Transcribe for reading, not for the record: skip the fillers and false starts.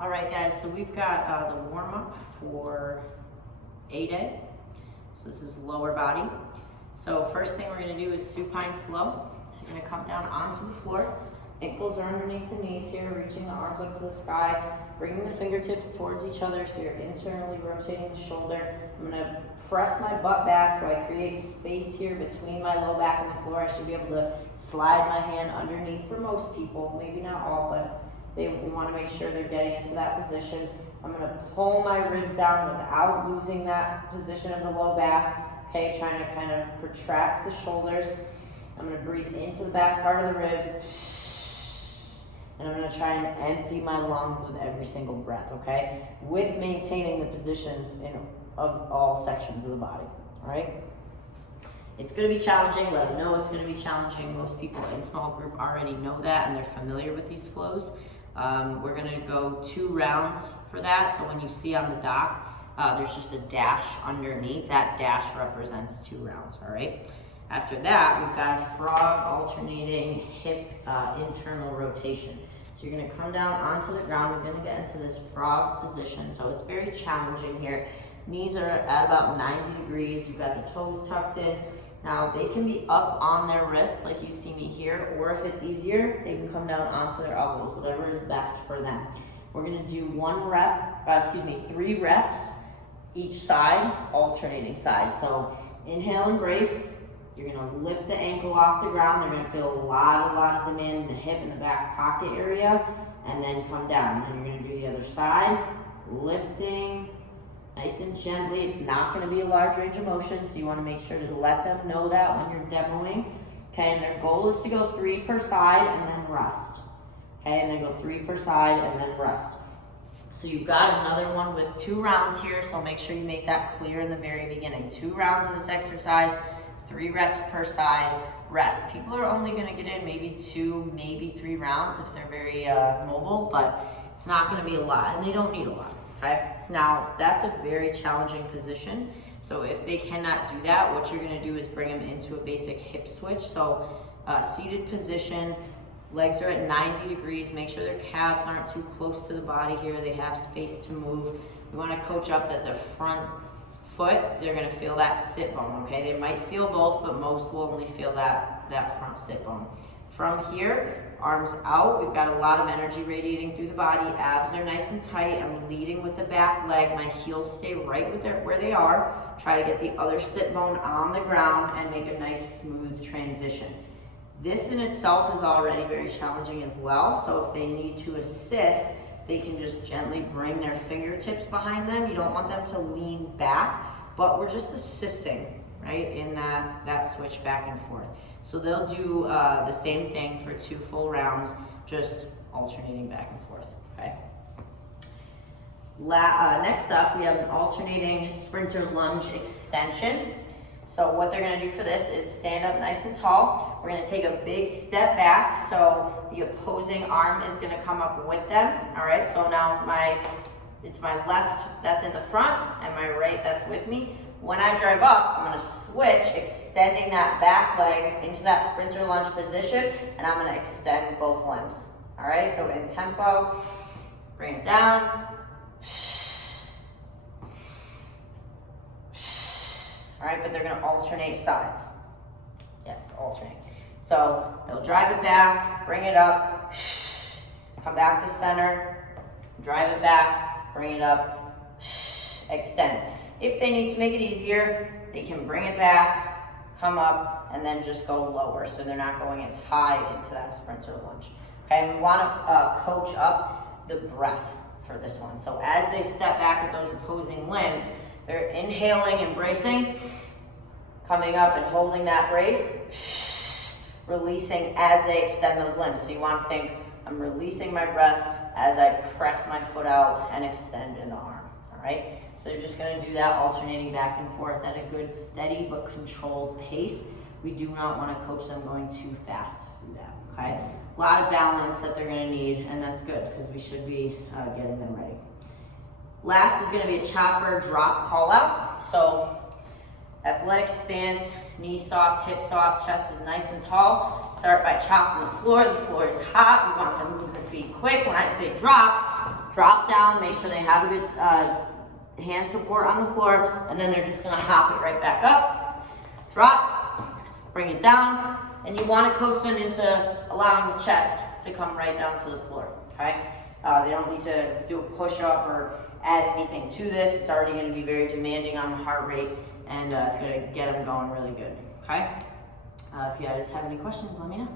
All right, guys, so we've got the warm-up for A-Day. So this is lower body. So first thing we're gonna do is supine flow. So you're gonna come down onto the floor. Ankles are underneath the knees here, reaching the arms up to the sky, bringing the fingertips towards each other so you're internally rotating the shoulder. I'm gonna press my butt back so I create space here between my low back and the floor. I should be able to slide my hand underneath for most people, maybe not all, but we want to make sure they're getting into that position. I'm going to pull my ribs down without losing that position of the low back. Okay, trying to kind of protract the shoulders. I'm going to breathe into the back part of the ribs. And I'm going to try and empty my lungs with every single breath, okay? With maintaining the positions of all sections of the body, all right? It's going to be challenging. Let them know it's going to be challenging. Most people in small group already know that and they're familiar with these flows. We're going to go 2 rounds for that. So when you see on the dock, there's just a dash underneath. That dash represents 2 rounds, all right? After that, we've got a frog alternating hip internal rotation. So you're going to come down onto the ground. We're going to get into this frog position. So it's very challenging here. Knees are at about 90 degrees. You've got the toes tucked in. Now, they can be up on their wrist like you see me here, or if it's easier, they can come down onto their elbows, whatever is best for them. We're gonna do 3 reps each side, alternating sides. So inhale and brace. You're gonna lift the ankle off the ground. They're gonna feel a lot of demand in the hip and the back pocket area, and then come down. And you're gonna do the other side, lifting, nice and gently. It's not going to be a large range of motion, so you want to make sure to let them know that when you're demoing. Okay, and their goal is to go 3 per side and then rest. Okay, and then go 3 per side and then rest. So you've got another one with 2 rounds here, so make sure you make that clear in the very beginning. 2 rounds of this exercise, 3 reps per side, rest. People are only going to get in maybe 2, maybe 3 rounds if they're very mobile, but it's not going to be a lot, and they don't need a lot. Okay. Now, that's a very challenging position. So if they cannot do that, what you're going to do is bring them into a basic hip switch. So seated position, legs are at 90 degrees. Make sure their calves aren't too close to the body here. They have space to move. We want to coach up that the front foot, they're going to feel that sit bone, okay? They might feel both, but most will only feel that front sit bone. From here, arms out, we've got a lot of energy radiating through the body. Abs are nice and tight. I'm leading with the back leg. My heels stay right where they are. Try to get the other sit bone on the ground and make a nice smooth transition. This in itself is already very challenging as well. So if they need to assist, they can just gently bring their fingertips behind them. You don't want them to lean back, but we're just assisting, right, in that switch back and forth. So they'll do the same thing for 2 full rounds, just alternating back and forth, okay? Next up, we have an alternating sprinter lunge extension. So what they're gonna do for this is stand up nice and tall. We're gonna take a big step back, so the opposing arm is gonna come up with them, all right? So now it's my left that's in the front and my right that's with me. When I drive up, I'm gonna switch, extending that back leg into that sprinter lunge position, and I'm gonna extend both limbs. All right, so in tempo, bring it down. All right, but they're gonna alternate sides. Yes, alternate. So they'll drive it back, bring it up, come back to center, drive it back, bring it up, extend. If they need to make it easier, they can bring it back, come up, and then just go lower, so they're not going as high into that sprinter lunge. Okay, and we want to coach up the breath for this one. So as they step back with those opposing limbs, they're inhaling and bracing, coming up and holding that brace, releasing as they extend those limbs. So you want to think, I'm releasing my breath as I press my foot out and extend in the arm, all right? So you're just gonna do that alternating back and forth at a good, steady, but controlled pace. We do not wanna coach them going too fast through that, okay? A lot of balance that they're gonna need, and that's good, because we should be getting them ready. Last is gonna be a chopper drop call out. So athletic stance, knee soft, hip soft, chest is nice and tall. Start by chopping the floor. The floor is hot. We want them to move their feet quick. When I say drop drop down, make sure they have a good hand support on the floor, and then they're just gonna hop it right back up, drop, bring it down, and you wanna coach them into allowing the chest to come right down to the floor, okay? They don't need to do a push-up or add anything to this. It's already gonna be very demanding on the heart rate, and it's gonna get them going really good, okay? If you guys have any questions, let me know.